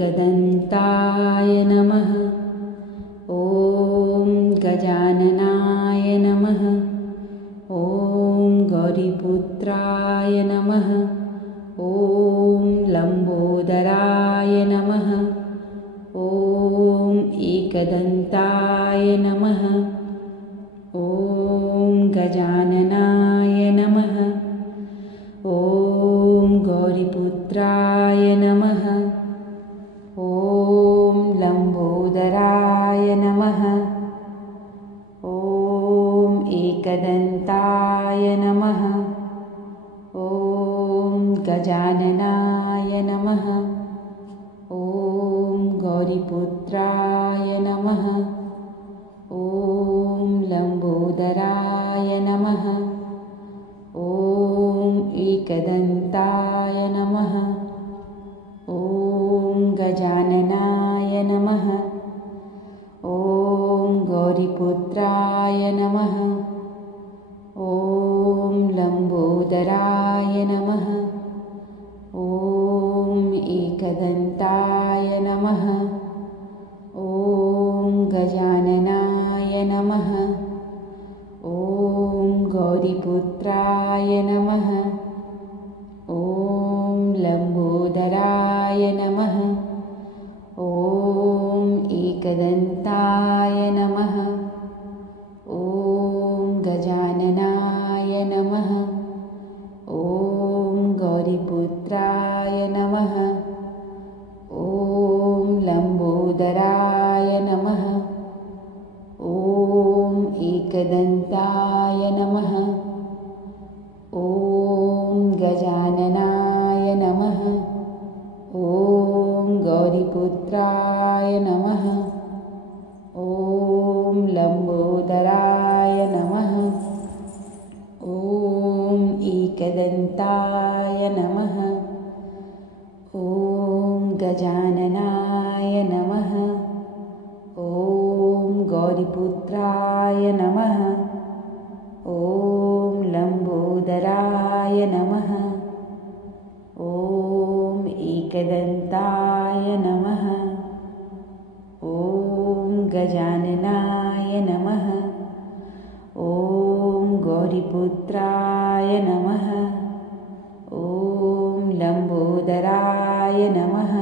एकदन्ताय नमः। ॐ गजाननाय नमः। ॐ गौरीपुत्राय नमः। ॐ लम्बोदराय नमः। ॐ एकदन्ताय नमः। ॐ गजाननाय नमः। ॐ गौरीपुत्राय नमः। ॐ लम्बोदराय नमः। ॐ एकदन्ताय नमः। ॐ गजाननाय नमः। ॐ गौरीपुत्राय नमः। ॐ लम्बोदराय नमः। ॐ एकदन्ताय नमः। ॐ गजाननाय नमः। ॐ गौरीपुत्राय नमः। ॐ लम्बोदराय नमः। ॐ एकदन्ताय नमः। ॐ गजाननाय नमः। ॐ गौरीपुत्राय नमः। ॐ लम्बोदराय नमः। ॐ एकदन्ताय नमः। ॐ गजाननाय नमः। ॐ गौरीपुत्राय नमः। ॐ लम्बोदराय नमः। ॐ एकदन्ताय नमः। ॐ गजाननाय नमः। ॐ गौरीपुत्राय नमः। ॐ लम्बोदराय नमः। ॐ एकदन्ताय नमः। ॐ गजाननाय नमः। ॐ गौरीपुत्राय नमः। ॐ लम्बोदराय नमः। ॐ एकदन्ताय नमः। ॐ गजाननाय नमः। ॐ गौरीपुत्राय नमः। ॐ लम्बोदराय नमः।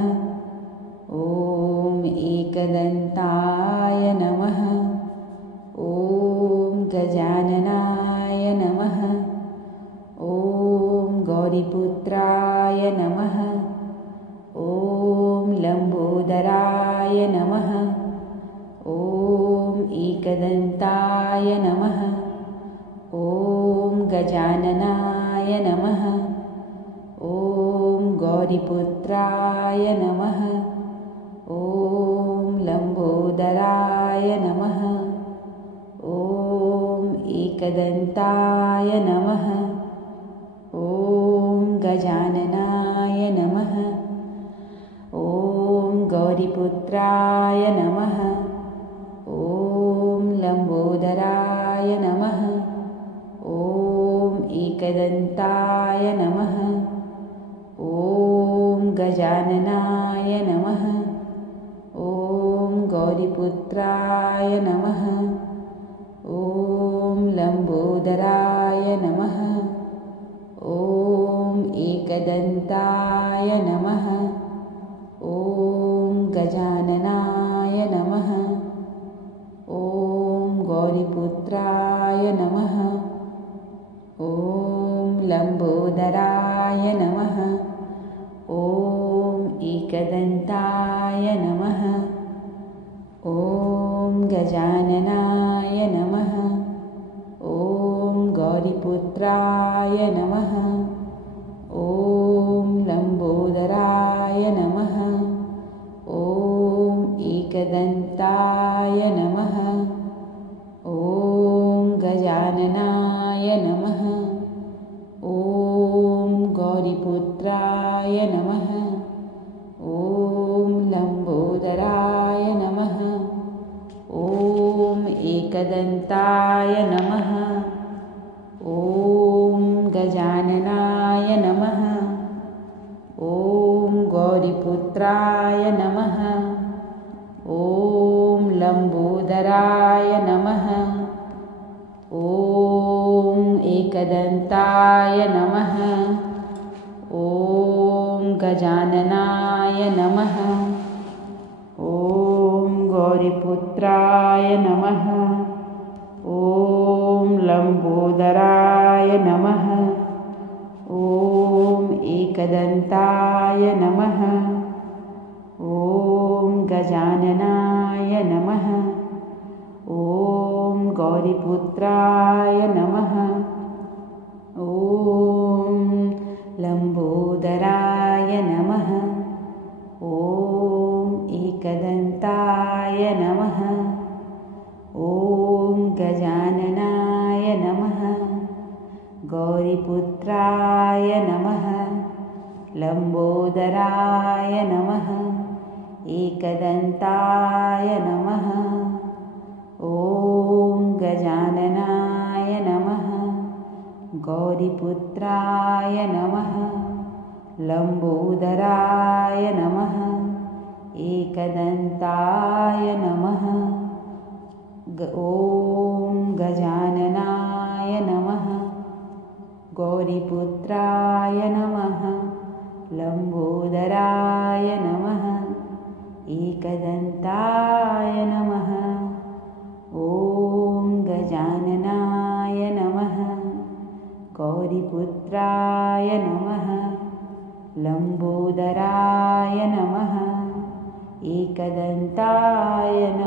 ॐ एकदन्ताय नमः। ॐ गजाननाय नमः। ॐ गौरीपुत्राय नमः। ॐ लम्बोदराय नमः। ॐ एकदन्ताय नमः। ॐ गजाननाय नमः। ॐ गौरीपुत्राय नमः। ॐ लम्बोदराय नमः। ॐ एकदन्ताय नमः। ॐ गजाननाय नमः। ॐ गौरीपुत्राय नमः। ॐ लम्बोदराय नमः। ॐ एकदन्ताय नमः। ॐ गजाननाय नमः। ॐ गौरीपुत्राय नमः। ॐ लम्बोदराय नमः। ॐ एकदन्ताय नमः। ॐ गजाननाय नमः। ॐ गौरीपुत्राय नमः। ॐ लम्बोदराय नमः। ॐ एकदन्ताय नमः। ॐ गजाननाय नमः। ॐ गौरीपुत्राय नमः। ॐ लम्बोदराय नमः। ॐ एकदन्ताय नमः। ॐ गजाननाय नमः। ॐ गौरीपुत्राय नमः। ॐ लम्बोदराय नमः। ॐ एकदन्ताय नमः। ॐ गजाननाय नमः। ॐ गौरीपुत्राय नमः। ॐ लम्बोदराय नमः। ॐ एकदन्ताय नमः। ॐ गजाननाय नमः। ॐ गौरीपुत्राय नमः। ॐ लम्बोदराय नमः। ॐ एकदन्ताय नमः। ॐ गजाननाय नमः। ॐ गौरीपुत्राय नमः। ॐ लम्बोदराय नमः। ॐ एकदन्ताय नमः। ॐ गजाननाय नमः। गौरीपुत्राय नमः। लम्बोदराय नमः। एकदन्ताय नमः। ॐ गजाननाय नमः। गौरीपुत्राय नमः। लम्बोदराय नमः। एकदन्ताय नमः। ॐ गजाननाय नमः। गौरीपुत्राय नमः। लम्बोदराय नमः। एकदन्ताय नमः। ॐ गजाननाय नमः। गौरीपुत्राय नमः। लम्बोदराय नमः। एकदन्ताय नमः।